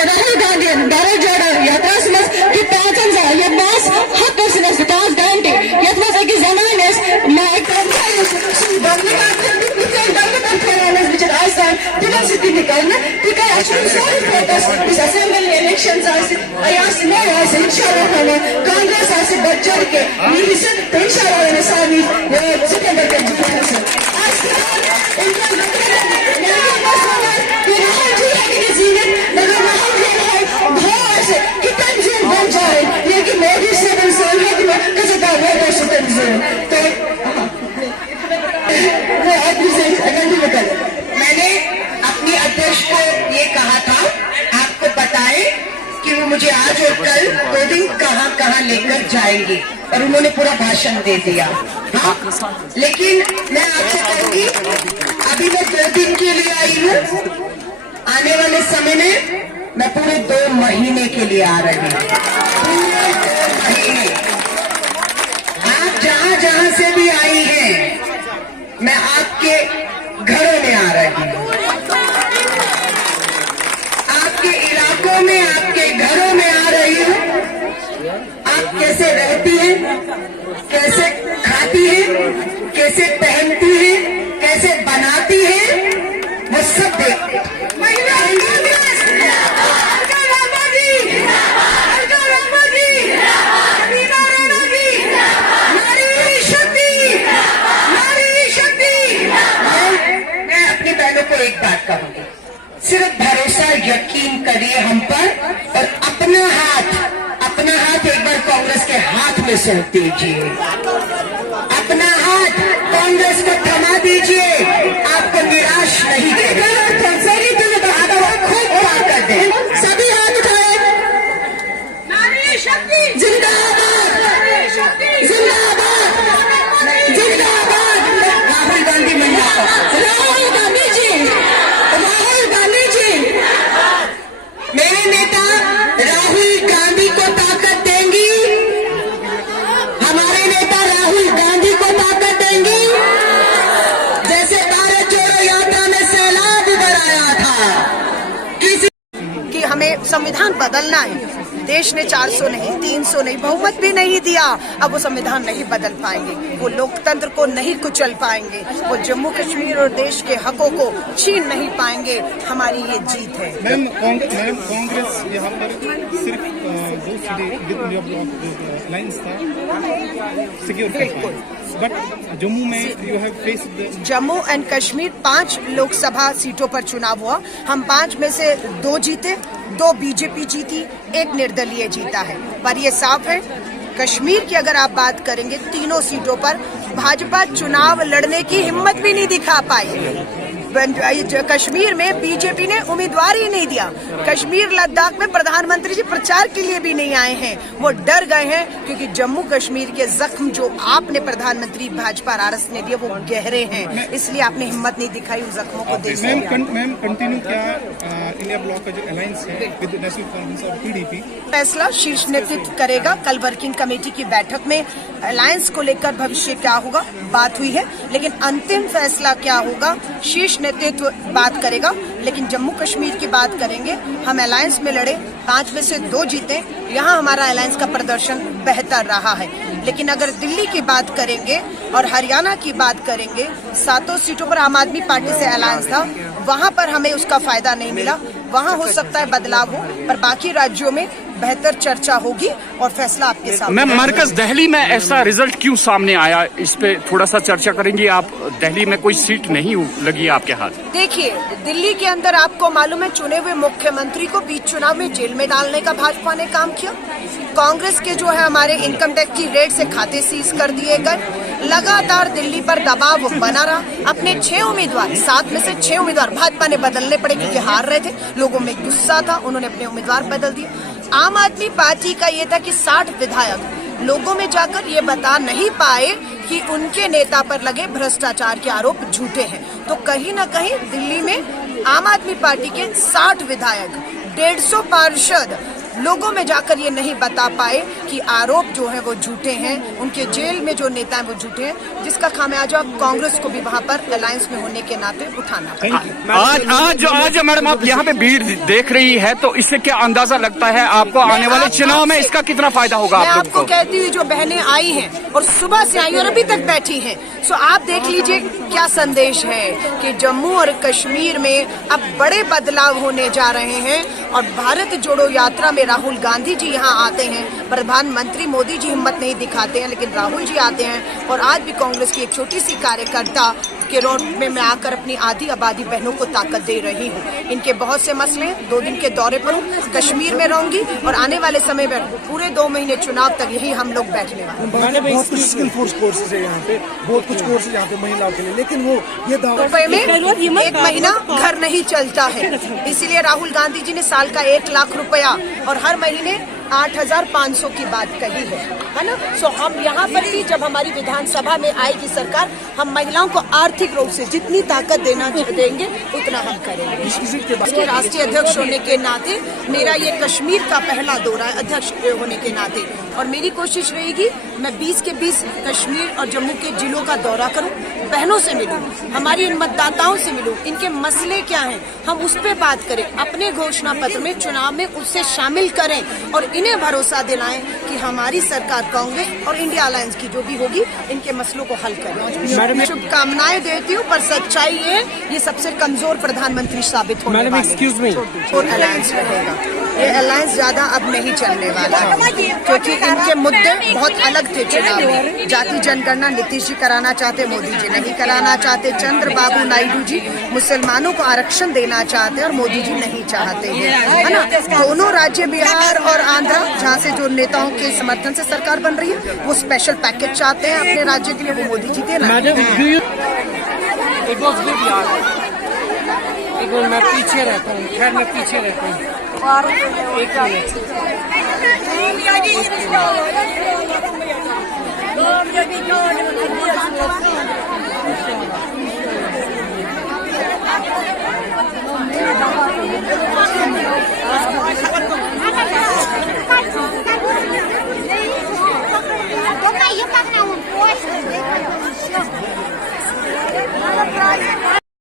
राहुल गांधी भारत जोड़ो यात्रास मज कि पांचन ये पांच हक पांच गांधी ये जमान असेंबली इलेक्शन कांग्रेस बच्चों के मैंने अपनी अध्यक्ष को ये कहा था आपको बताएं कि वो मुझे आज और कल 2 दिन कहाँ कहाँ लेकर जाएंगे और उन्होंने पूरा भाषण दे दिया। हाँ, लेकिन मैं आपसे कहूंगी अभी मैं 2 दिन के लिए आई हूँ, आने वाले समय में मैं पूरे 2 महीने के लिए आ रही हूँ। पूरे 2 महीने आप जहाँ जहाँ से भी आई हैं मैं आपके घरों में आ रही हूँ, आपके इलाकों में आपके घरों में आ रही हूँ। आप कैसे रहती हैं, कैसे खाती हैं, कैसे पहनती हैं, कैसे बनाती हैं, वो सब देखते हैं। को एक बात कहूंगी, सिर्फ भरोसा यकीन करिए हम पर और अपना हाथ एक बार कांग्रेस के हाथ में सौंप दीजिए, अपना हाथ कांग्रेस को थमा दीजिए, आपको निराश नहीं करेगा। खूब ताकत दे, सभी हाथ उठाए, नारी शक्ति जिंदाबाद, जिंदाबाद, जिंदाबाद। राहुल गांधी महिला मेरे नेता राहुल गांधी को ताकत देंगी, हमारे नेता राहुल गांधी को ताकत देंगी। जैसे भारत जोड़ो यात्रा में सैलाब उभर आया था कि हमें संविधान बदलना है, देश ने 400 नहीं 300 नहीं बहुमत भी नहीं दिया, अब वो संविधान नहीं बदल पाएंगे, वो लोकतंत्र को नहीं कुचल पाएंगे, वो जम्मू कश्मीर और देश के हकों को छीन नहीं पाएंगे। हमारी ये जीत है। मैम कांग्रेस यहाँ पर सिर्फ 2 लाइन्स था सिक्योर, बट जम्मू में you have faced Jammu and Kashmir 5 Lok Sabha सीटों पर चुनाव हुआ, हम 5 में से 2 जीते, 2 बीजेपी जीती, 1 निर्दलीय जीता है। पर ये साफ है कश्मीर की अगर आप बात करेंगे, तीनों सीटों पर भाजपा चुनाव लड़ने की हिम्मत भी नहीं दिखा पाई। कश्मीर में बीजेपी ने उम्मीदवार ही नहीं दिया। कश्मीर लद्दाख में प्रधानमंत्री जी प्रचार के लिए भी नहीं आए हैं, वो डर गए हैं क्योंकि जम्मू कश्मीर के जख्म जो आपने प्रधानमंत्री भाजपा आरएस ने दिए वो गहरे हैं, इसलिए आपने हिम्मत नहीं दिखाई उन जख्मों को देखने। मैम कंटिन्यू क्या इंडिया ब्लॉक का जो अलायंस है विद नेशनल कांग्रेस और पीडीपी फैसला शीर्ष नेतृत्व करेगा। कल वर्किंग कमेटी की बैठक में अलायंस को लेकर भविष्य क्या होगा बात हुई है, लेकिन अंतिम फैसला क्या होगा शीर्ष नेतृत्व बात करेगा। लेकिन जम्मू कश्मीर की बात करेंगे, हम अलायंस में लड़े, 5 में से 2 जीते, यहाँ हमारा अलायंस का प्रदर्शन बेहतर रहा है। लेकिन अगर दिल्ली की बात करेंगे और हरियाणा की बात करेंगे, 7 सीटों पर आम आदमी पार्टी से अलायंस था, वहाँ पर हमें उसका फायदा नहीं मिला। वहाँ हो सकता है बदलाव हो, पर बाकी राज्यों में बेहतर चर्चा होगी और फैसला आपके सामने। मैम मरकज दिल्ली में ऐसा रिजल्ट क्यों सामने आया, इस पे थोड़ा सा चर्चा करेंगे आप? दिल्ली में कोई सीट नहीं लगी आपके हाथ। देखिए, दिल्ली के अंदर आपको मालूम है चुने हुए मुख्यमंत्री को बीच चुनाव में जेल में डालने का भाजपा ने काम किया। कांग्रेस के जो है हमारे इनकम टैक्स की रेट से खाते सीज कर दिए गए। लगातार दिल्ली पर दबाव बना रहा। अपने 6 उम्मीदवार, 7 में से 6 उम्मीदवार भाजपा ने बदलने पड़े क्योंकि हार रहे थे, लोगों में गुस्सा था, उन्होंने अपने उम्मीदवार बदल दिए। आम आदमी पार्टी का ये था कि 60 विधायक लोगों में जाकर ये बता नहीं पाए कि उनके नेता पर लगे भ्रष्टाचार के आरोप झूठे हैं, तो कहीं न कहीं दिल्ली में आम आदमी पार्टी के 60 विधायक, 150 पार्षद, लोगों में जाकर ये नहीं बता पाए कि आरोप जो है वो झूठे हैं, उनके जेल में जो नेता हैं वो झूठे हैं, जिसका खामियाजा कांग्रेस को भी वहां पर अलायंस में होने के नाते उठाना पड़ा। आज मैडम आप यहाँ पे भीड़ देख रही है, तो इससे क्या अंदाजा लगता है आपको आने वाले चुनाव में इसका कितना फायदा होगा मैं आप लोगों आपको को? कहती हुई जो बहनें आई हैं और सुबह से आई और अभी तक बैठी हैं, सो आप देख लीजिए क्या संदेश है कि जम्मू और कश्मीर में अब बड़े बदलाव होने जा रहे हैं। और भारत जोड़ो यात्रा में राहुल गांधी जी यहाँ आते हैं, प्रधानमंत्री मोदी जी हिम्मत नहीं दिखाते हैं, लेकिन राहुल जी आते हैं और आज भी कांग्रेस की एक छोटी सी कार्यकर्ता के रोड में मैं आकर अपनी आधी आबादी बहनों को ताकत दे रही हूँ। इनके बहुत से मसले, 2 दिन के दौरे पर हूँ, कश्मीर में रहूंगी और आने वाले समय में पूरे 2 महीने चुनाव तक यही हम लोग बैठने वाले हैं। बहुत कुछ स्किल फोर्स कोर्सेज है यहाँ पे, बहुत कुछ कोर्सेज यहाँ पे महिलाओं के लिए, लेकिन वो ये दावा रुपए में 1 महीना घर नहीं चलता है, इसीलिए राहुल गांधी जी ने साल का 1 लाख रुपया और हर महीने 8,500 की बात कही है ना। सो हम यहाँ पर भी जब हमारी विधानसभा में आएगी सरकार, हम महिलाओं को आर्थिक रूप से जितनी ताकत देंगे उतना हम करेंगे। इसके राष्ट्रीय अध्यक्ष होने के नाते मेरा ये कश्मीर का पहला दौरा है, अध्यक्ष होने के नाते, और मेरी कोशिश रहेगी मैं 20 के 20 कश्मीर और जम्मू के जिलों का दौरा करूं, बहनों से मिलूं, हमारी इन मतदाताओं से मिलूं, इनके मसले क्या हैं हम उस पर बात करें, अपने घोषणा पत्र में चुनाव में उससे शामिल करें और इन्हें भरोसा दिलाएं कि हमारी सरकार कांग्रेस और इंडिया अलायंस की जो भी होगी इनके मसलों को हल करें। शुभकामनाएं देती हूँ, पर सच्चाई ये सबसे कमजोर प्रधानमंत्री साबित होने वाले और अलायंस रहेगा। ये अलायंस ज्यादा अब नहीं चलने वाला क्योंकि इनके मुद्दे बहुत अलग थे चुनाव में। जाति जनगणना नीतीश जी कराना चाहते, मोदी जी नहीं कराना चाहते। चंद्रबाबू नायडू जी मुसलमानों को आरक्षण देना चाहते और मोदी जी नहीं चाहते हैं, है ना। दोनों राज्य बिहार और आंध्र जहाँ से जो नेताओं के समर्थन से सरकार बन रही है वो स्पेशल पैकेज चाहते हैं अपने राज्य के लिए, वो मोदी जी देना। मैं पीछे रहता हूँ, खैर मैं पीछे रहता हूँ।